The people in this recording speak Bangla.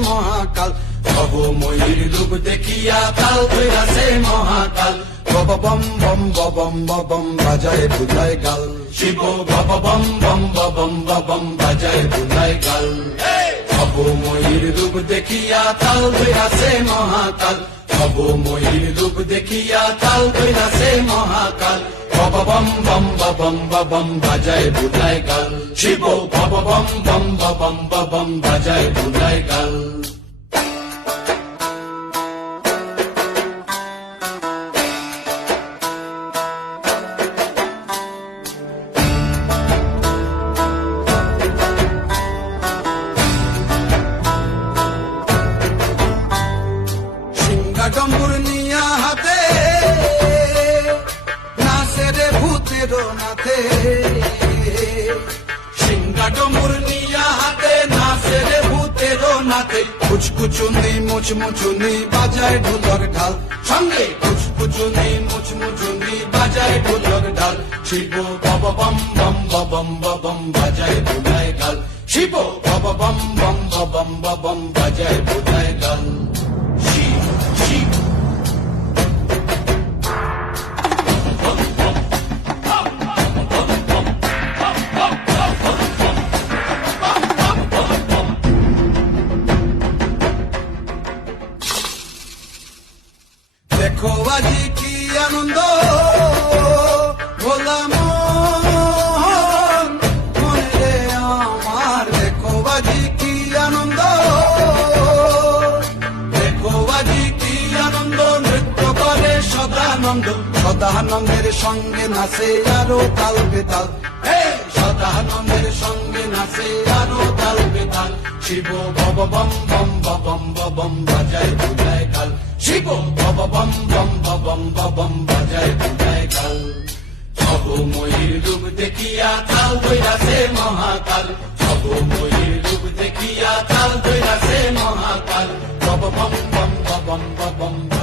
মহাকাল ভব ময়ূর রূপ দেখিয়া তাল ধইরাছে মহাকাল বব বম বম বম বম বাজায় বুলায় গাল শিব বব বম বম বম বম বাজায় বুলায় গাল ভব ময়ূর রূপ দেখিয়া তাল ধইরাছে মহাকাল ভব ময়ূর রূপ দেখিয়া তাল ধইরাছে মহাকাল বব বম বম বম বাজায় বুলায় গাল শিব বব বম বম বম বাজায় বুলায় গাল ডম্বুর নিয়া হাতে নাচে রে ভূতের নাথে সিংহা ডম্বুর নিয়া হাতে নাচে রে ভূতের নাথে কুচকুচুনি মুচমুচুনি বাজায় ঢোলর ঢাল সঙ্গে কুচকুচুনি মুচমুচুনি বাজায় ঢোলর ঢাল শিব বব বম বম বম বাজায় বুলায় গাল শিব বব বম বম বাজায় বুলায় গাল দেখো আজি কি আনন্দ ভোলা মন মনে রে আমার দেখো আজি কি আনন্দ দেখো আজি কি আনন্দ নৃত্য করে সদানন্দ সদানন্দের সঙ্গে নাচে আরো তাল বেতাল সদানন্দের সঙ্গে নাচে আরো তাল বেতাল শিব বব বম বম বাজায় বুলায় গাল শিব বব বম বম বাজায় বুলায় গাল ভব ময়ূর রূপ দেখিয়া তাল ধইরাছে মহাকাল ভব ময়ূর রূপ দেখিয়া তাল ধইরাছে মহাকাল বব বম বম